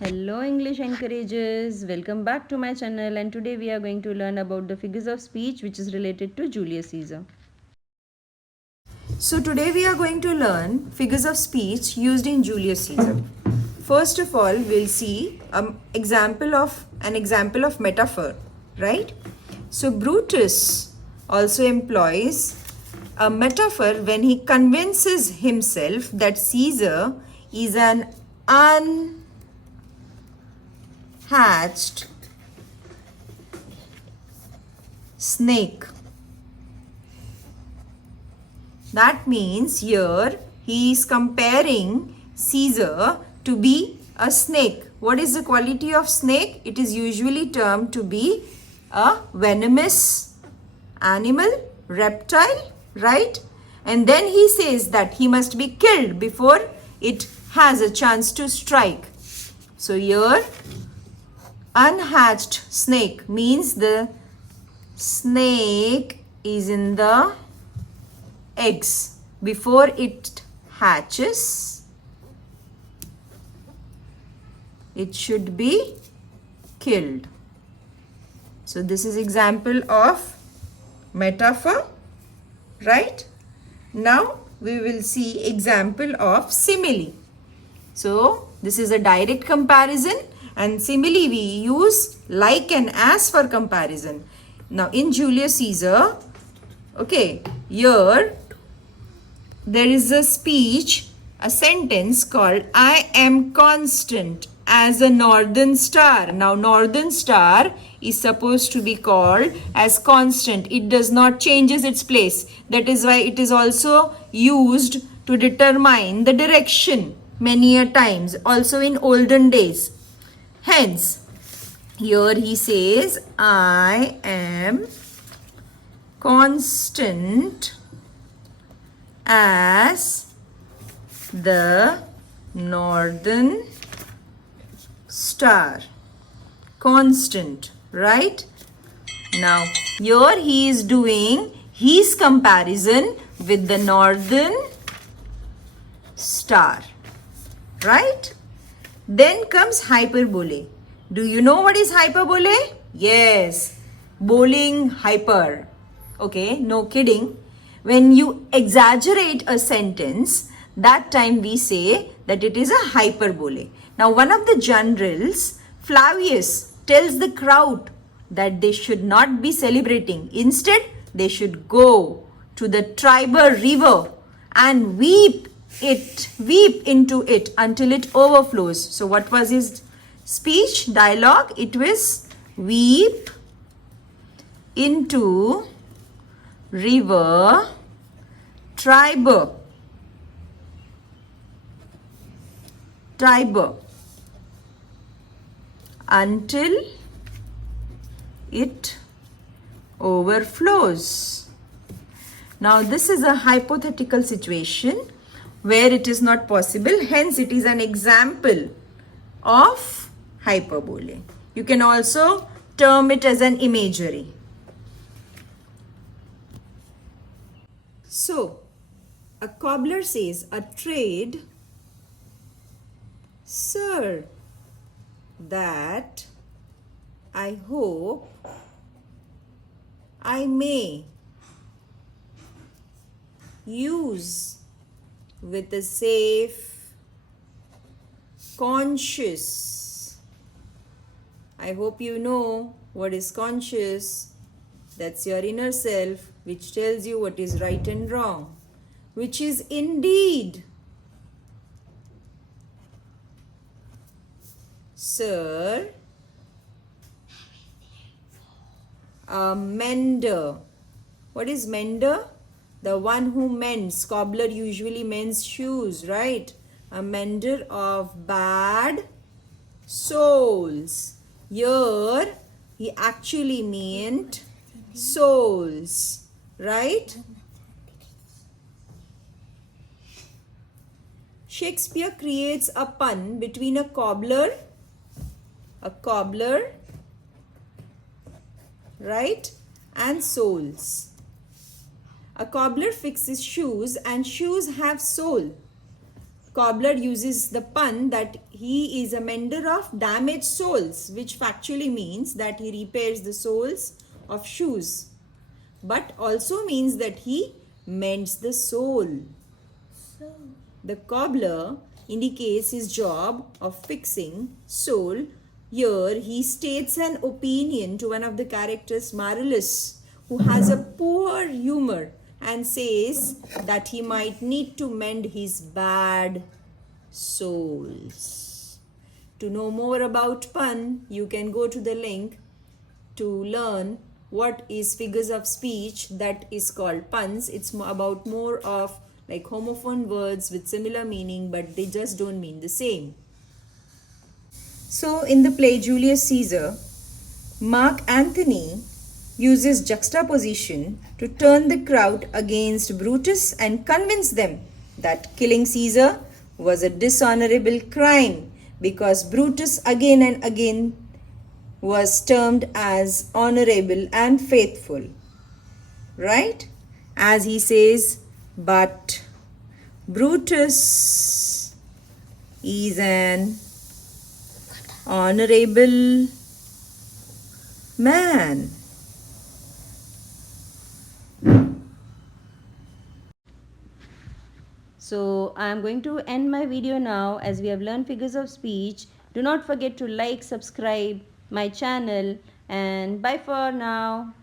Hello English encouragers, welcome back to my channel, and today we are going to learn about the figures of speech which is related to Julius Caesar. So today we are going to learn figures of speech used in Julius Caesar. First of all, we'll see an example of metaphor, right? So Brutus also employs a metaphor when he convinces himself that Caesar is an unhatched snake. That means here he is comparing Caesar to be a snake. What is the quality of snake? It is usually termed to be a venomous animal, reptile, right? And then he says that he must be killed before it has a chance to strike. So here unhatched snake means the snake is in the eggs. Before it hatches, it should be killed. So this is example of metaphor, right? Now we will see example of simile. So this is a direct comparison, and simile we use like and as for comparison. Now in Julius Caesar, okay, here there is a speech, a sentence called I am constant as a northern star. Now northern star is supposed to be called as constant. It does not changes its place. That is why it is also used to determine the direction many a times, also in olden days. Hence, here he says I am constant as the northern star. Constant, right? Now here he is doing his comparison with the northern star, right? Then comes hyperbole. Do you know what is hyperbole? Yes, bowling hyper. Okay, no kidding. When you exaggerate a sentence, that time we say that it is a hyperbole. Now, one of the generals, Flavius, tells the crowd that they should not be celebrating. Instead, they should go to the Tiber river and weep into it until it overflows. So, what was his speech, dialogue? It was weep into river Tiber until it overflows. Now this is a hypothetical situation where it is not possible, hence it is an example of hyperbole. You can also term it as an imagery. So, a cobbler says, a trade, sir, that I hope I may use with a safe conscience. I hope you know what is conscious. That's your inner self, which tells you what is right and wrong, which is indeed, sir, a mender. What is mender? The one who mends. Cobbler usually mends shoes, right? A mender of bad souls. Here, he actually meant souls, right? Shakespeare creates a pun between a cobbler, right, and souls. A cobbler fixes shoes and shoes have soul. cobbler uses the pun that he is a mender of damaged soles, which factually means that he repairs the soles of shoes, but also means that he mends the sole. The cobbler indicates his job of fixing sole. Here he states an opinion to one of the characters, Marulus, who has a poor humor and says that he might need to mend his bad soles. To know more about pun, you can go to the link to learn what is figures of speech that is called puns. It's about more of like homophone words with similar meaning, but they just don't mean the same. So in the play Julius Caesar, Mark Antony uses juxtaposition to turn the crowd against Brutus and convince them that killing Caesar was a dishonorable crime because Brutus again and again was termed as honorable and faithful. Right? As he says, but Brutus is an honorable man. So I am going to end my video now as we have learned figures of speech. Do not forget to like, subscribe my channel, and bye for now.